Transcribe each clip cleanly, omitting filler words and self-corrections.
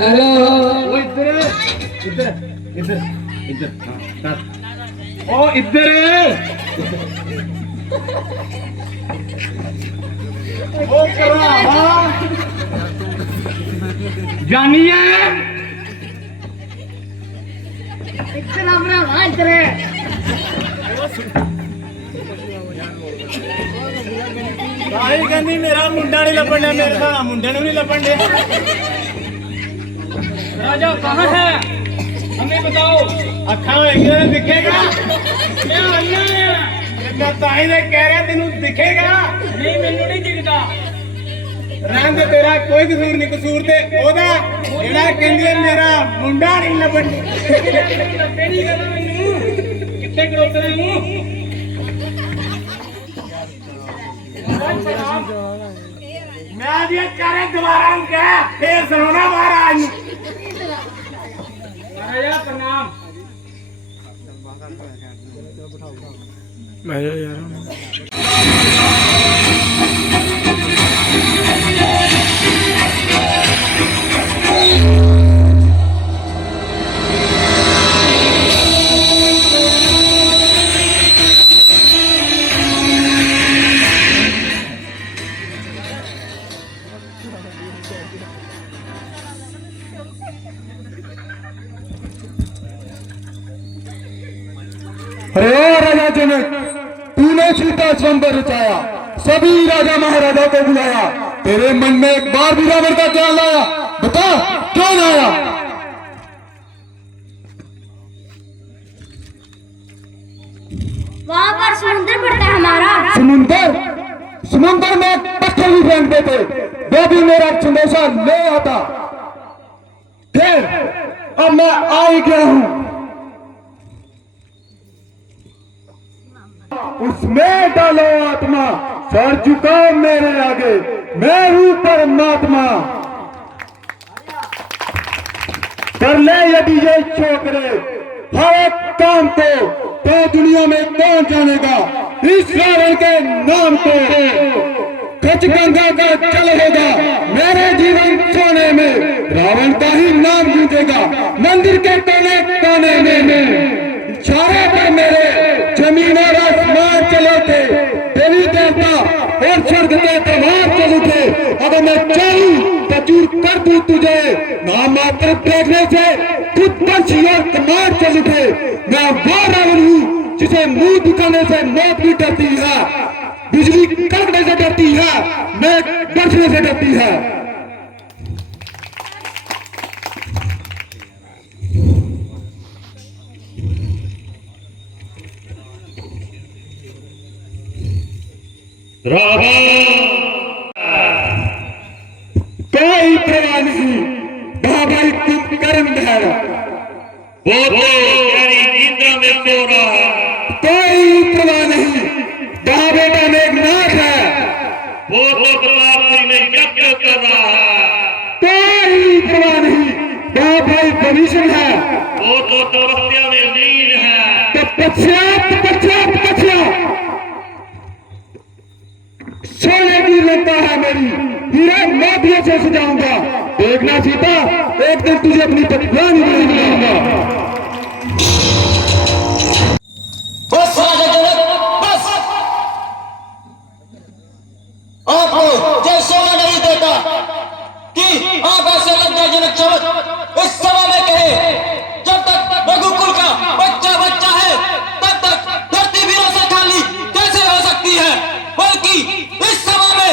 Hello वो इधर इधर इधर इधर हाँ ओ इधर ओ करा हाँ जानिए इधर अपना हाँ इधर भाई कहनी मेरा मुंडा नहीं लपन दे मेरे ना मुंडे नहीं लपन दे राजा कहाँ है हमें बताओ अखा दिखेगा क्या अन्ना ताई ने कह रहा तेनू दिखेगा नहीं मैनू नहीं दिखता रंग तेरा कोई कसूर नहीं कसूर ते ओदा जेड़ा कहंदी मेरा मुंडा नहीं लपन तेरी गल मैनू किथे खड़ोते ने मैं आज ये करे दोबारा क्या फिर सुनना महाराज महाराजा प्रणाम मैं यार अरे राजा जनक तूने सीता स्वयंवर रचाया सभी राजा महाराजा को बुलाया तेरे मन में एक बार भी रावण का क्या लाया बता क्यों लाया वहाँ पर समुद्र पड़ता है हमारा समुद्र में पत्थर भी फेंक देते वो भी मेरा संदेशा ले आता फिर अब मैं आ ही गया हूं उसमें डालो आत्मा सर झुकाओ मेरे आगे मैं हूं परमात्मा कर ले यदि ये छोकरे हर एक काम को तो दुनिया में कौन जानेगा इस रावण के नाम को खच गंगा का जल होगा मेरे जीवन सोने में रावण का ही नाम गूंजेगा मंदिर के कोने कोने में चारों पर मेरे जमीन और आसमान चले थे देवी देवता और स्वर्ग के त्योहार चले थे अगर मैं चाहूं तो चूर कर दूं तुझे नाम मात्र देखने से खुद पंछी और कमार चले थे मैं वो रावण हूं जिसे मुंह दिखाने से मौत भी डरती है बिजली कड़कने से डरती है मैं बरसने से डरती है कोई परवाह नहीं बाबाई कुंभकर्ण है वो तो इंद्र में सो रहा है कोई परवाह नहीं बेटा मेघनाथ है वो तो प्रताप में यज्ञ कर रहा है कोई परवाह नहीं भाई भविष्य है वो तो तपस्या में लीन है तपस्या सोने की लगता है मेरी हीरा मैं भी अच्छे से जाऊंगा देखना सीता एक दिन तुझे अपनी तत्वान नहीं मिलाऊंगा बस राजा जनक बस आपको जय सोना नहीं देता कि आप ऐसे लग जाए जनक चमक इस सभा में कहे जब तक रघुकुल का बच्चा बच्चा है तब तक धरती भी रोसा खाली कैसे हो सकती है बल्कि इस सभा में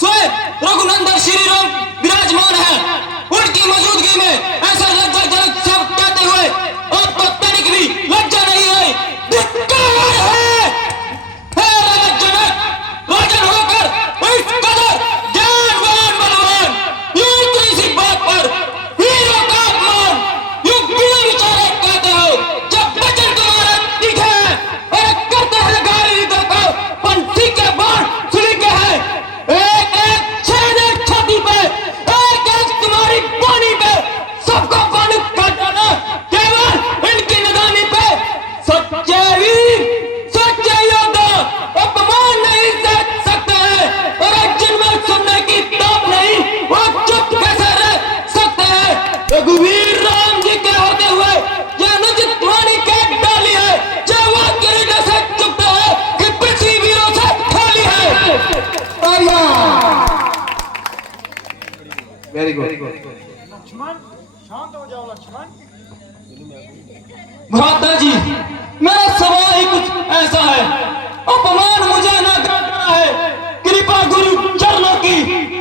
स्वयं रघुनंदन श्री राम विराजमान है उनकी मौजूदगी में ऐसा लज्जाजनक भ्राता जी, मेरा सवाल ही कुछ ऐसा है। अपमान मुझे न करना है, कृपा गुरु चरणों की,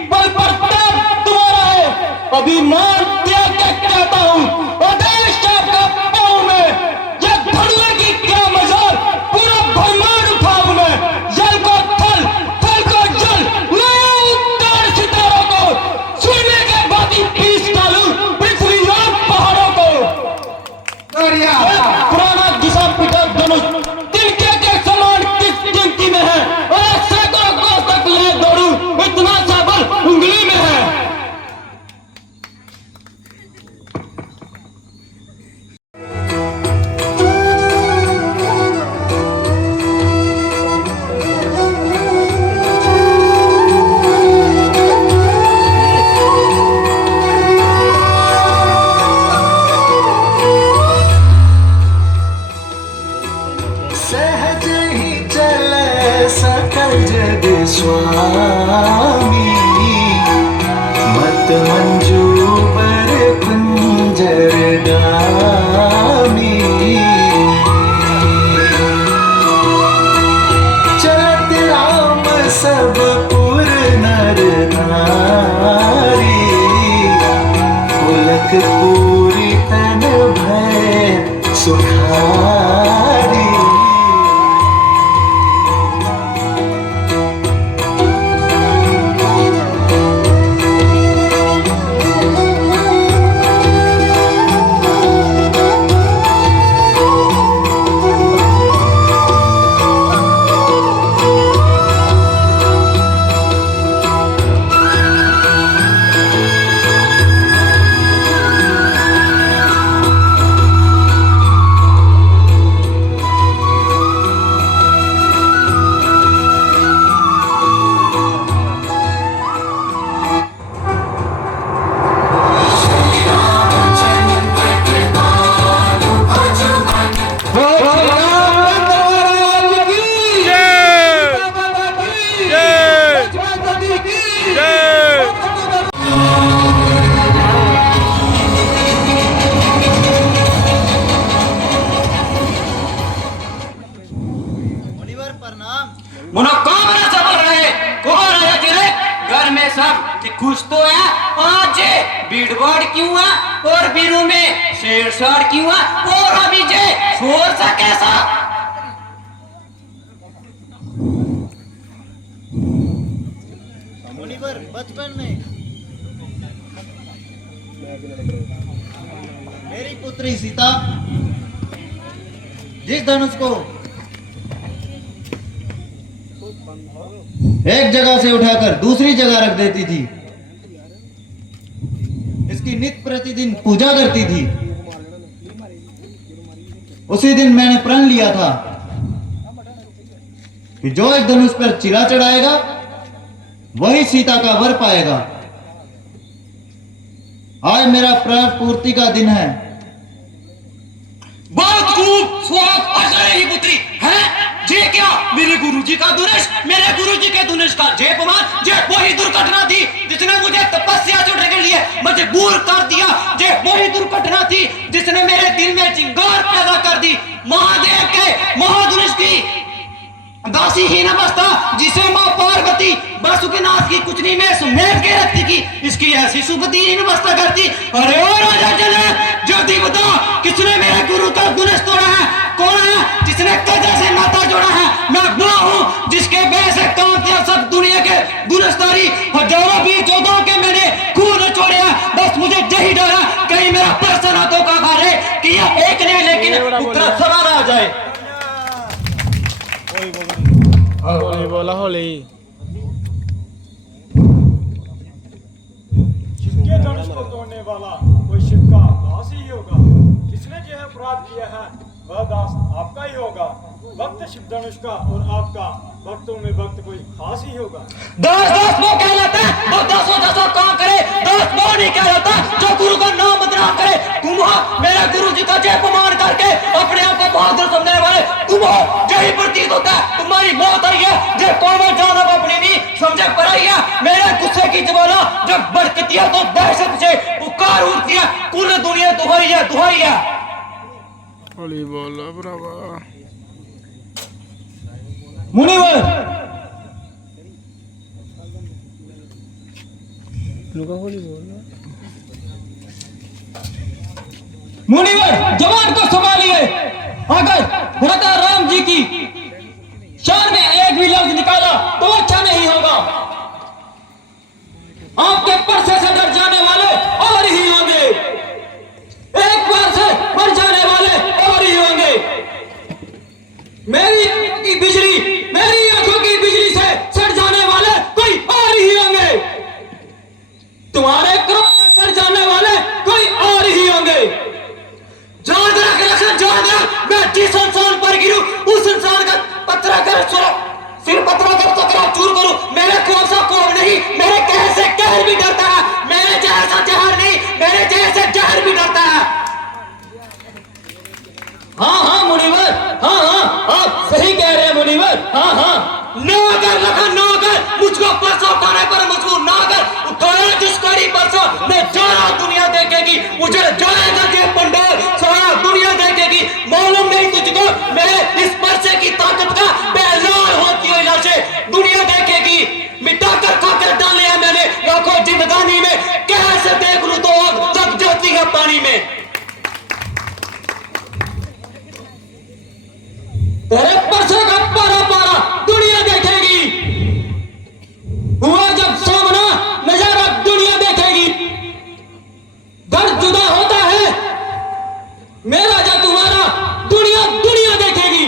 बल पर प्रताप तुम्हारा है। अभिमान त्याग के कहता हूँ, आदेश आपका पाऊं में। यह धड़ुए की क्या मजाल, पूरा ब्रह्मांड उठाऊं मैं। जल को थल, थल को जल, ले उत्तर सितारों को, सुनने के बाद ही पीस डालूं पृथ्वी और पहाड़ों को। पुराना दिशा पिता धनुष तिनके के समान किस गिनती में है, और सैकड़ों कोस तक ले दौड़ूं, इतना सा बल उंगली में है। सहज ही चले सकल जग स्वामी, मत मंजूबर कुंजर गामी। चलत राम सब पुर नर नारी, पुलक पूरी तन भय सुखारी। मनोकामना सफल रहे। कौन आया तेरे घर में सब कि खुश तो है। आज भीड़भाड़ क्यों है, और बीरू में शेरशार क्यों है, और अभी जे शोर सा कैसा। मुनिवर बचपन में मेरी पुत्री सीता जिस धनुष को एक जगह से उठाकर दूसरी जगह रख देती थी, इसकी नित्य प्रतिदिन पूजा करती थी। उसी दिन मैंने प्रण लिया था कि जो इस धनुष पर चिरा चढ़ाएगा वही सीता का वर पाएगा। आज मेरा प्रण पूर्ति का दिन है। बहुत खूब, सुहाग अजय की पुत्री है जे क्या मेरे गुरुजी का दुनिश, मेरे गुरुजी के दुनिश का जय पमान। जे वही दुर्घटना थी जिसने मुझे तपस्या छोड़ने के लिए मजबूर कर दिया। जे वही दुर्घटना थी जिसने मेरे दिल में चिंगार पैदा कर दी। महादेव के महादुनिश की दासी ही नमस्ता, जिसे मां पार्वती बासुकीनाथ की कुचनी में सुमेध के रखती की, इसकी ऐसी सुगति ही नमस्ता करती। अरे ओ राजा जनक, जल्दी बता किसने मेरे गुरु का दुनिश तोड़ा है? कौन है जिसने कजा से नाता जोड़ा है? मैं वो हूँ जिसके बेस से काम किया सब दुनिया के दुनिशदारी। हजारों भी चौदह के मैंने खून छोड़िया, बस मुझे यही डर है कहीं मेरा पर्सन हाथों का खा रहे कि यह एक नहीं लेकिन उत्तर सवार आ जाए। होली बोला होली। जिसके धनुष को तोड़ने वाला कोई शिव का दास ही होगा। जिसने यह अपराध किया है वह दास आपका ही होगा। भक्त शिव धनुष का और आपका भक्तों में भक्त कोई खास ही होगा। दास दास वो कहलाता है, वो दसों काम करे। दास वो नहीं कहलाता जो गुरु का नाम बदनाम करे। तुम हो मेरे गुरु जी का जय अपमान करके अपने आप को बहादुर समझने वाले तुम हो। यही प्रतीत होता है तुम्हारी मौत आई है। जो कौन जान अब अपनी नहीं समझे है परैया मेरे गुस्से की ज्वाला जब भड़कती है तो दहशत से पुकार उठती है कुल दुनिया दुहाइया दुहाइया। होली बोल भरावा। मुनिवर मुनिवर जवान को संभालिए। अगर भ्राता राम जी की शान में एक भी लफ्ज निकाला तो अच्छा नहीं होगा। आपके परसे से डर जाने वाले और ही होंगे, एक बार से मर जाने वाले और ही होंगे। मेरी आंखों की बिजली से सड़ जाने वाले कोई और ही होंगे, तुम्हारे क्रोध से सड़ जाने वाले कोई और ही होंगे। मैं जिस इंसान पर गिरूं उस इंसान का पत्थर कर सिर पत्थर कर टकरा चूर करूं। मेरे कौन सा कौन नहीं, मेरे कहर से कहर भी डरता है, मेरे जैसा जहर नहीं, मेरे जैसे जहर भी डरता है। हाँ मुनिवर, हाँ आप सही कह रहे हैं मुनिवर। हाँ नौकर लखन नौकर मुझको परसों उठाने पर मजबूर ना कर, उठाया जिस कड़ी परसों मैं सारा दुनिया देखेगी, मुझे जाएगा ये पंडाल सारा दुनिया देखेगी। मालूम नहीं तुझको मैं इस परसे की ताकत का बेजार होती हुई लाशें दुनिया देखेगी। मिटा कर खाकर डाले हैं मैंने लाखों जिंदगानी में, कैसे देख लूं तो आग जग जाती है पानी में। तेरे परसे का पारा पारा दुनिया देखेगी, हुआ जब सामना नजारा दुनिया देखेगी। घर जुदा होता है मेरा जो तुम्हारा दुनिया दुनिया देखेगी।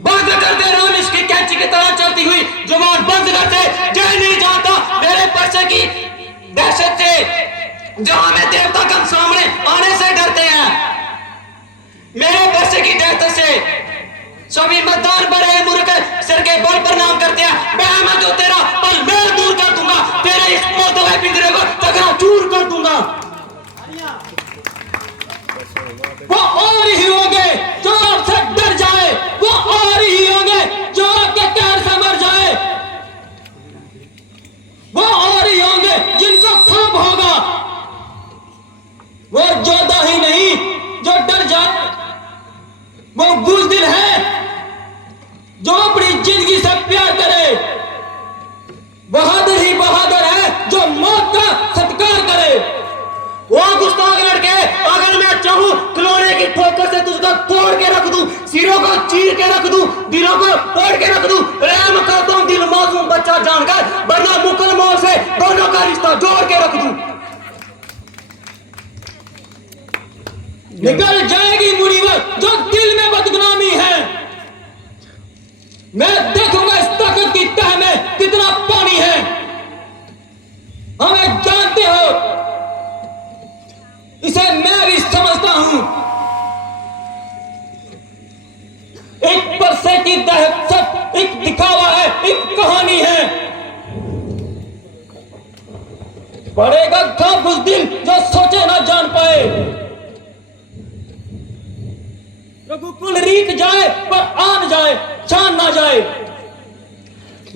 बंद करते राम इसकी कैंची की तरह चलती हुई जुबान बंद करते, जय नहीं जाता मेरे परसे की दहशत से, जहां में देवता कम सामने आने से डरते हैं। मेरे परसे की दहशत से सभी मतदार बड़े मूर्ख सिर के बल पर नाम करते हैं। मैं जो तेरा पल मैं दूर कर दूंगा, तेरे इस मौत हुए पिंजरे को चकरा चूर कर दूंगा। वो और ही होंगे जो आपसे डर जाए, वो और ही होंगे जो आपके कहर से मर जाए, वो और ही होंगे जिनको खूब होगा। वो जोधा ही नहीं जो डर जाए, वो बुज़दिल है जो अपनी जिंदगी से प्यार करे, बहादुर ही बहादुर है जो मौत का सत्कार करे। वो गुस्ताख लड़के अगर मैं चाहूं खिलौने की ठोकर से तुझको तोड़ के रख दूं, सिरों को चीर के रख दूं, दिलों को तोड़ के रख दूं। रहम करता हूं दिल मासूम बच्चा जानकर, वरना मुकल मौत से दोनों का रिश्ता जोड़ के रख दूं। निकल जाएगी मुनीवर जो दिल में बदगुनामी है। मैं देखूंगा इस ताकत की तह में कितना पानी है। हमें जानते हो, इसे मैं भी समझता हूं। एक परसे की दहशत एक दिखावा है, एक कहानी है। पड़ेगा घाव उस दिल जो सोचे ना जान पाए। रघुकुल रीत जाए पर आन जाए, छान ना जाए।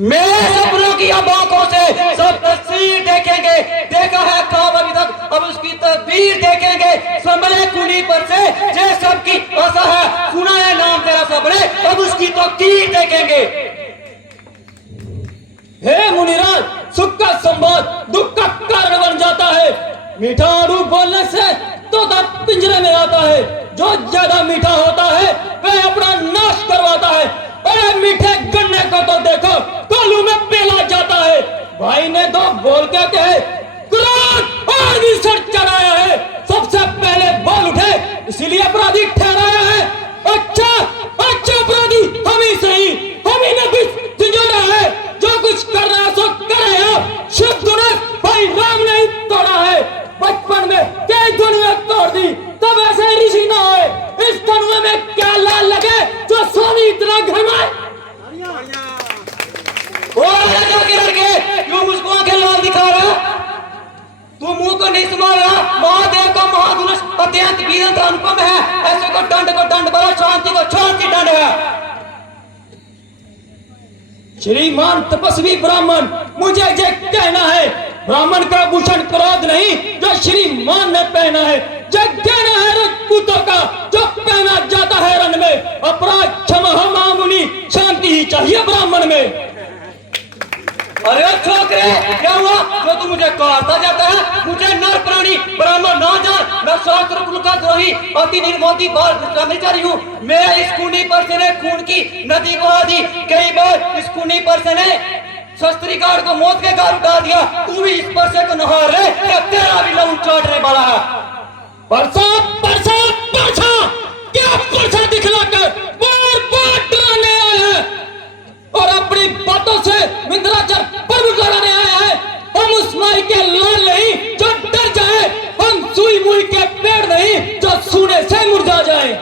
मेरे सपनों की अब आंखों से सब तस्वीर देखेंगे, देखा है ख्वाब अभी तक, अब उसकी तस्वीर देखेंगे। संभले कुली पर से जे सबकी आशा है, सुना है नाम तेरा सबने, अब उसकी तो तीर देखेंगे। हे मुनिराज, सुख का संवाद दुख का कारण बन जाता है। मीठा आड़ू बोलने से तोता पिंजरे में आता है, जो ज्यादा मीठा होता है वह अपना नाश करवाता है। अरे मीठे गन्ने को तो देखो, कोलू में पेला जाता है। भाई ने तो बोल के कहे क्रोध और भी सर चढ़ाया है, सबसे पहले बोल उठे इसीलिए अपराधी ठहराया है। अच्छा अपराधी हम ही सही, हम ही ने भी तिजोरा है, जो कुछ कर रहा है सो करे आप। शिव ने भाई राम ने ही तोड़ा है, बचपन में कई दुनिया तोड़ दी, तब ऐसे ऋषि ना होए। इस कनुए में क्या लाल लगे जो सोनी इतना घरमाए। क्यों मुझको आंखें लाल दिखा रहा? तू मुंह को नहीं संभाल रहा। महादेव का महाधनुष अत्यंत वीरता अनुपम है, ऐसे को दंड बड़ा, शांति को शांति दंड है। श्रीमान तपस्वी ब्राह्मण, मुझे ये कहना है, ब्राह्मण का भूषण क्रोध नहीं जो श्रीमान ने पहना है, जो कहना है राजपूतों का जो पहना जाता है रण में। अपराध क्षमा मामूली, शांति ही चाहिए ब्राह्मण में। अरे छोकरे, क्या हुआ जो तू मुझे कहता जाता है? मुझे नर प्राणी ब्राह्मण ना जान, मैं शास्त्र कुल का द्रोही अति निर्मोही कर्मचारी हूँ। मेरे इस खूनी पर से ने खून की नदी बहा दी। कई बार इस खूनी पर से ने शस्त्री गार्ड को मौत के घाट उठा दिया। तू भी इस पर से को नहा रहे, क्या तेरा भी लहू चाटने वाला है? परसा परसा परसा, क्या परसा दिखलाकर बार बार डराने आए हैं और अपनी बातों से विंध्याचल पर्वत लड़ाने आए हैं। हम उस माई के लाल नहीं जो डर जाए, हम सुई मुई के पेड़ नहीं जो सूने से मुरझा जाए।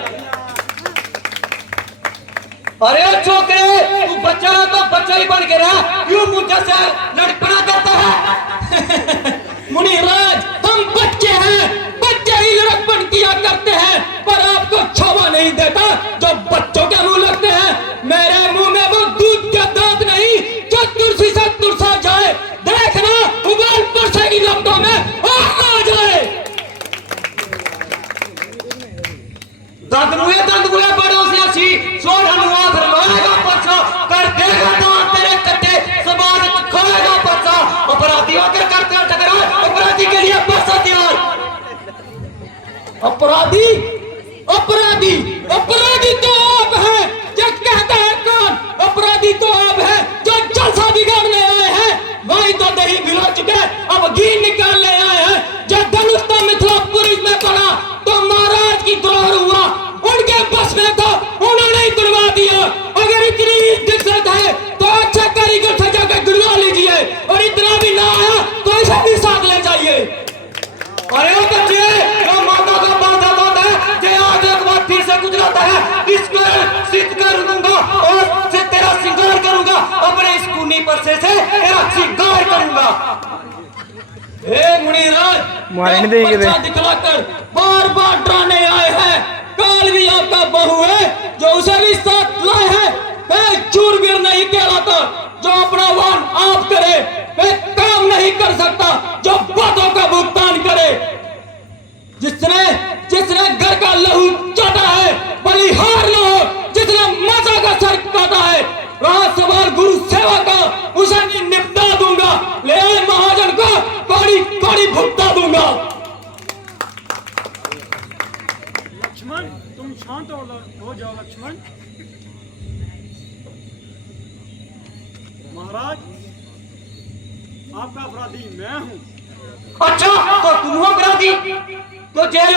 अरे छोकरे, तू बच्चा है तो बच्चा ही बन के रहा, यूं मुझे से लड़पड़ा करता है। मुनिराज, हम बच्चे हैं, बच्चे ही लड़कपन किया करते हैं, पर आपको छावा नहीं देता जो बच्चों के मुंह लगते हैं। मेरे मुंह में वो दूध के दांत नहीं जो तुलसी से तुरसा जाए। देखना उबाल परसे की लपटों में आग आ जाए। दंद मुए बड़ों से अच्छी सोन हनुमान फरमाएगा परसा, कर देगा दांत तेरे कट्टे, सबान खोलेगा परसा। अपराधी आकर करते हैं टकरार, अपराधी के लिए परसा तैयार। अपराधी अपराधी अपराधी तो आप हैं, जो कहता है कौन? अपराधी तो आप हैं जो जलसा बिगाड़ने आए हैं। वही तो दही भिगो चुके, अब घी निकालने आए हैं। जब धनुष तो मिथिलापुरी में पड़ा तो महाराज की द्रोह हुआ, उनके बस में था, उन्होंने ही तुड़वा दिया। अगर इतनी दिक्कत है तो अच्छा कारीगर से जाकर गुड़वा लीजिए, और इतना भी ना आया तो इसे भी साथ ले जाइए। अरे ओ बच्चे, जो माता का बाधा होता है, जो आज एक बार फिर से गुजराता है, इसको सिद्ध कर दूंगा और से तेरा श्रृंगार करूंगा। अपने इस खूनी परसे से तेरा श्रृंगार करूंगा। ए मुनिराज, पर्चा दिखलाकर बार बार डराने आए हैं। काल भी आपका बहू है जो उसे भी साथ लाए हैं। मैं चूरवीर नहीं कहलाता जो अपना वाहन आप करे, मैं काम नहीं कर सकता जो बातों का भुगतान करे। जिसने जिसने घर का लहू चाटा है बलिहार न हो, जिसने माता का सर काटा है, रहा सवाल गुरु सेवा का, उसे भी निपटा दूंगा। ले आए महाजन को, कौड़ी कौड़ी भुगता दूंगा। लक्ष्मण, तुम शांत हो जाओ लक्ष्मण। महाराज, आपका अपराधी मैं हूँ। अच्छा, तो तुम हो अपराधी, तो जेल